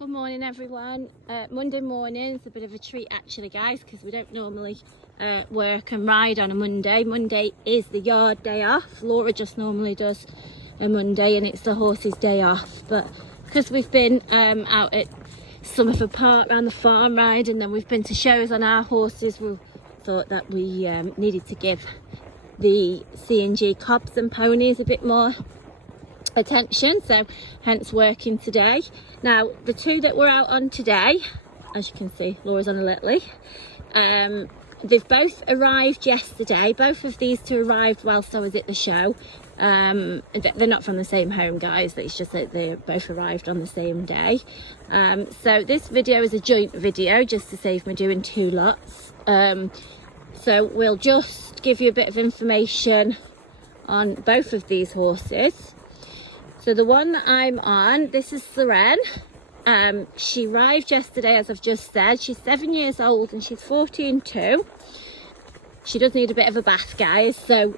Good morning everyone. Monday morning is a bit of a treat actually guys, because we don't normally work and ride on a Monday. Monday is the yard day off. Laura just normally does a Monday and it's the horses' day off, but because we've been out at Summerford Park around the farm ride, and then we've been to shows on our horses, we thought that we needed to give the CnG cobs and ponies a bit more attention, so hence working today. Now the two that we're out on today, as you can see, Laura's on a Littly. They've both arrived yesterday. Both of these two arrived whilst I was at the show. They're not from the same home guys, it's just that they both arrived on the same day. So this video is a joint video just to save me doing two lots. So we'll just give you a bit of information on both of these horses. So the one that I'm on, this is Seren. She arrived yesterday, as I've just said. She's 7 years old and she's 14.2. She does need a bit of a bath, guys. So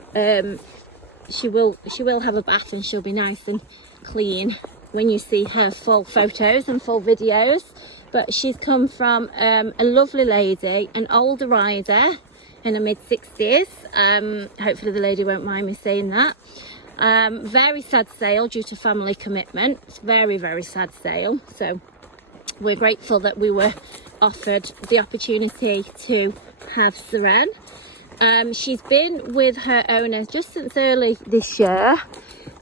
she will have a bath and she'll be nice and clean when you see her full photos and full videos. But she's come from a lovely lady, an older rider in her mid-60s. Hopefully the lady won't mind me saying that. Very sad sale due to family commitment. It's very, very sad sale. So we're grateful that we were offered the opportunity to have Seren. She's been with her owner just since early this year.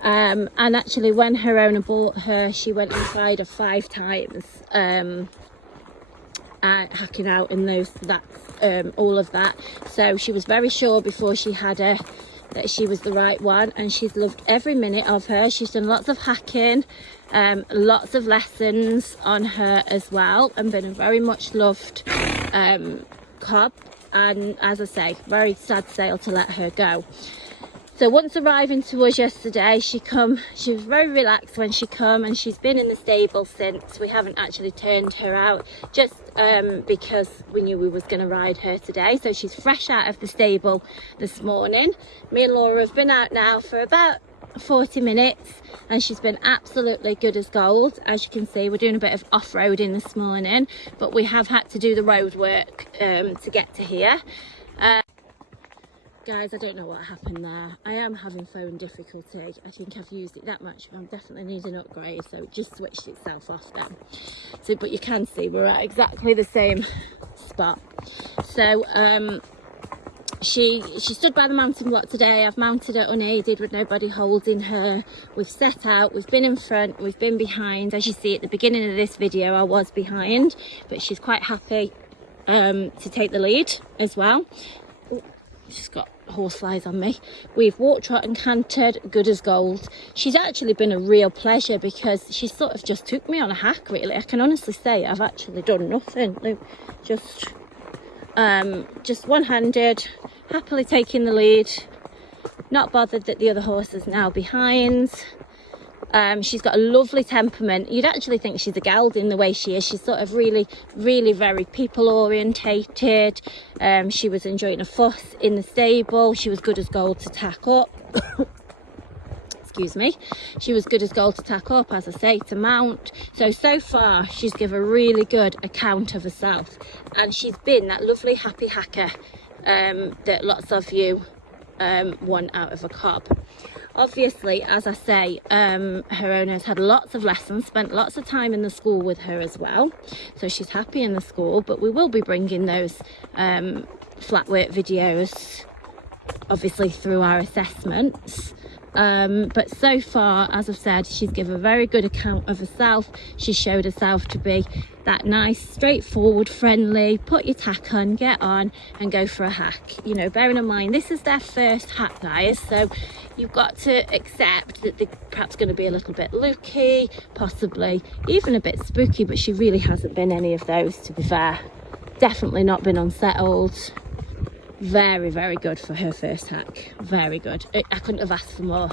And actually when her owner bought her, she went inside her 5 times, hacking out in all of that. So she was very sure before she had her that she was the right one, and she's loved every minute of her. She's done lots of hacking, lots of lessons on her as well, and been a very much loved cob. And as I say, very sad sale to let her go. So once arriving to us yesterday, she was very relaxed when she come, and she's been in the stable since. We haven't actually turned her out, just because we knew we was going to ride her today. So she's fresh out of the stable this morning. Me and Laura have been out now for about 40 minutes and she's been absolutely good as gold. As you can see, we're doing a bit of off-roading this morning, but we have had to do the road work to get to here. Guys, I don't know what happened there. I am having phone difficulty. I think I've used it that much. I'm definitely need an upgrade, so it just switched itself off then. So, but you can see we're at exactly the same spot. So she stood by the mounting block today. I've mounted her unaided with nobody holding her. We've set out, we've been in front, we've been behind. As you see at the beginning of this video, I was behind, but she's quite happy to take the lead as well. She's got horse flies on me. We've walked, trot and cantered, good as gold. She's actually been a real pleasure because she sort of just took me on a hack, really. I can honestly say I've actually done nothing. Just one-handed, happily taking the lead, not bothered that the other horse is now behind. She's got a lovely temperament. You'd actually think she's a gelding the way she is. She's sort of really, really very people orientated. She was enjoying a fuss in the stable. She was good as gold to tack up. Excuse me. She was good as gold to tack up, as I say, to mount. So far she's given a really good account of herself, and she's been that lovely happy hacker that lots of you want out of a cob. Obviously, as I say, her owner's had lots of lessons, spent lots of time in the school with her as well, so she's happy in the school. But we will be bringing those flat work videos obviously through our assessments. But so far, as I've said, she's given a very good account of herself. She showed herself to be that nice, straightforward, friendly, put your tack on, get on and go for a hack. You know, bearing in mind this is their first hack, guys, so you've got to accept that they're perhaps going to be a little bit looky, possibly even a bit spooky, but she really hasn't been any of those, to be fair. Definitely not been unsettled. Very, very good for her first hack. Very good. I couldn't have asked for more.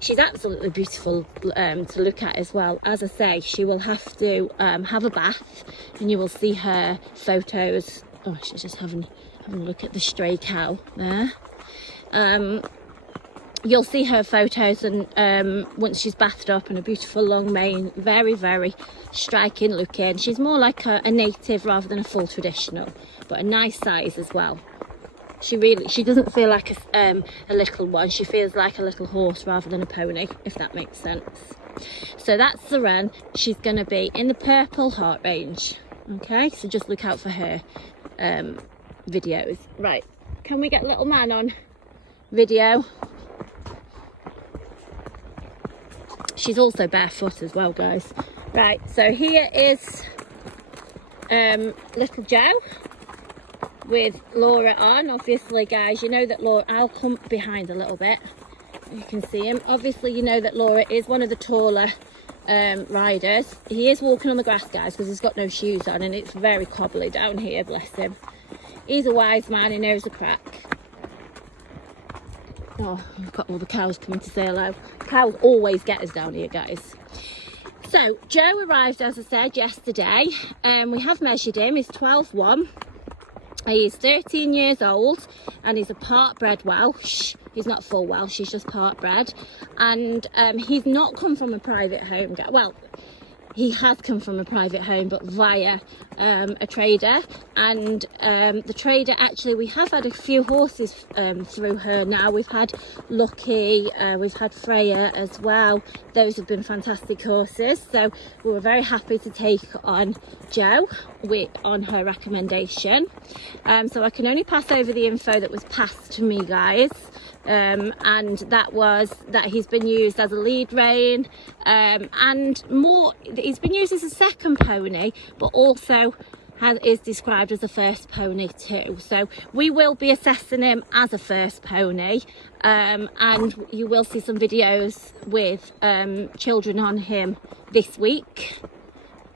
She's absolutely beautiful to look at as well. As I say, she will have to have a bath, and you will see her photos. Oh, she's just having a look at the stray cow there. you'll see her photos, and once she's bathed up, and a beautiful long mane, very, very striking looking. She's more like a native rather than a full traditional, but a nice size as well. She doesn't feel like a little one. She feels like a little horse rather than a pony, if that makes sense. So that's Seren. She's going to be in the purple heart range. Okay, so just look out for her videos. Right, can we get little man on video? She's also barefoot as well, guys. Right, so here is Little Joe with Laura on. Obviously, guys, you know that Laura, I'll come behind a little bit, you can see him. Obviously, you know that Laura is one of the taller riders. He is walking on the grass, guys, because he's got no shoes on, and it's very cobbly down here, bless him. He's a wise man, he knows the crack. Oh, we've got all the cows coming to say hello. Cows always get us down here, guys. So Joe arrived, as I said, yesterday. We have measured him. He's 12'1". He's 13 years old, and he's a part bred Welsh. He's not full Welsh, he's just part bred. And he's not come from a private home. Well, he has come from a private home, but via a trader. And the trader, actually, we have had a few horses through her now. We've had Lucky, we've had Freya as well. Those have been fantastic horses. So we were very happy to take on Joe on her recommendation. So I can only pass over the info that was passed to me, guys. And that was that he's been used as a lead rein, and more, he's been used as a second pony, but also is described as a first pony too. So we will be assessing him as a first pony, and you will see some videos with children on him this week.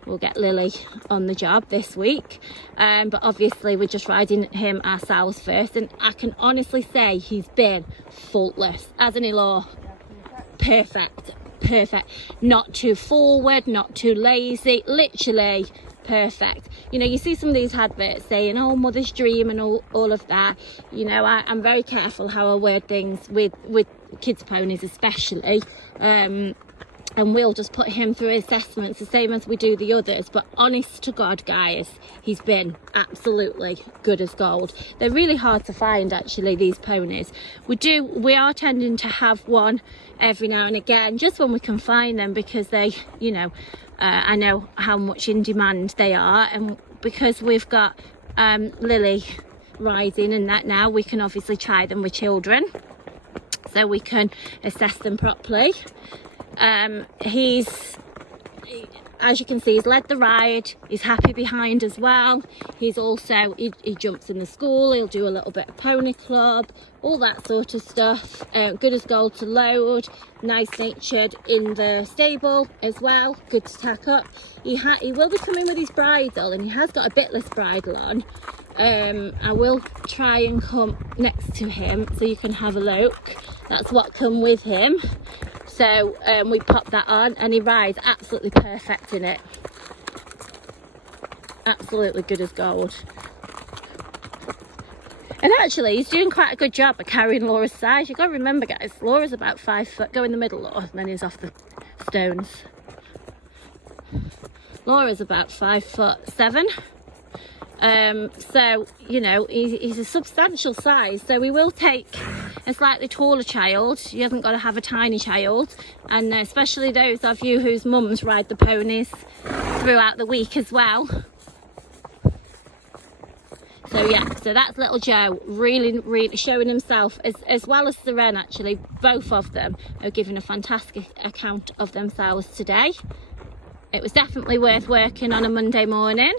We'll get Lily on the job this week, but obviously we're just riding him ourselves first, and I can honestly say he's been faultless, hasn't he, Law? Perfect, not too forward, not too lazy, literally perfect. You know, you see some of these adverts saying, oh, mother's dream and all of that. You know, I'm very careful how I word things with kids ponies especially, and we'll just put him through assessments the same as we do the others. But honest to God, guys, he's been absolutely good as gold. They're really hard to find, actually, these ponies. We are tending to have one every now and again, just when we can find them, because they, you know, I know how much in demand they are, and because we've got Lily riding and that now, we can obviously try them with children so we can assess them properly. He's, as you can see, he's led the ride. He's happy behind as well. He's also, he jumps in the school. He'll do a little bit of pony club, all that sort of stuff. Good as gold to load. Nice natured in the stable as well. Good to tack up. He will be coming with his bridle, and he has got a bitless bridle on. I will try and come next to him so you can have a look. That's what come with him. So we pop that on, and he rides absolutely perfect in it. Absolutely good as gold. And actually, he's doing quite a good job of carrying Laura's size. You've got to remember, guys, Laura's about 5 foot. Go in the middle, Laura, and then he's off the stones. Laura's about 5'7". So, you know, he's a substantial size. So we will take a slightly taller child. You haven't got to have a tiny child, and especially those of you whose mums ride the ponies throughout the week as well. So yeah, so that's little Joe, really showing himself, as well as Seren, actually. Both of them are giving a fantastic account of themselves today. It was definitely worth working on a Monday morning.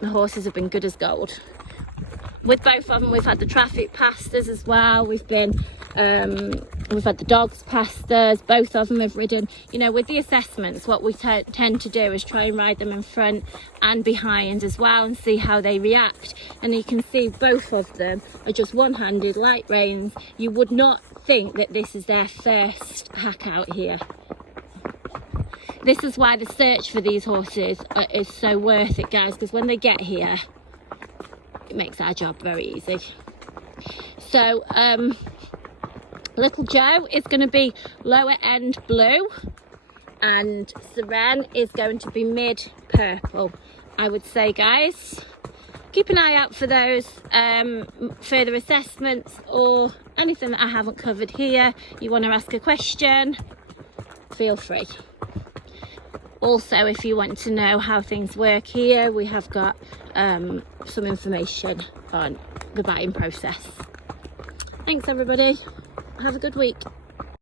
The horses have been good as gold. With both of them, we've had the traffic past us as well. We've had the dogs past us. Both of them have ridden. You know, with the assessments, what we tend to do is try and ride them in front and behind as well, and see how they react. And you can see both of them are just one-handed, light reins. You would not think that this is their first hack out here. This is why the search for these horses is so worth it, guys, because when they get here, it makes our job very easy. So Little Joe is going to be lower end blue, and Seren is going to be mid purple, I would say, guys. Keep an eye out for those further assessments or anything that I haven't covered here. You want to ask a question, feel free. Also, if you want to know how things work here, we have got some information on the buying process. Thanks everybody, have a good week.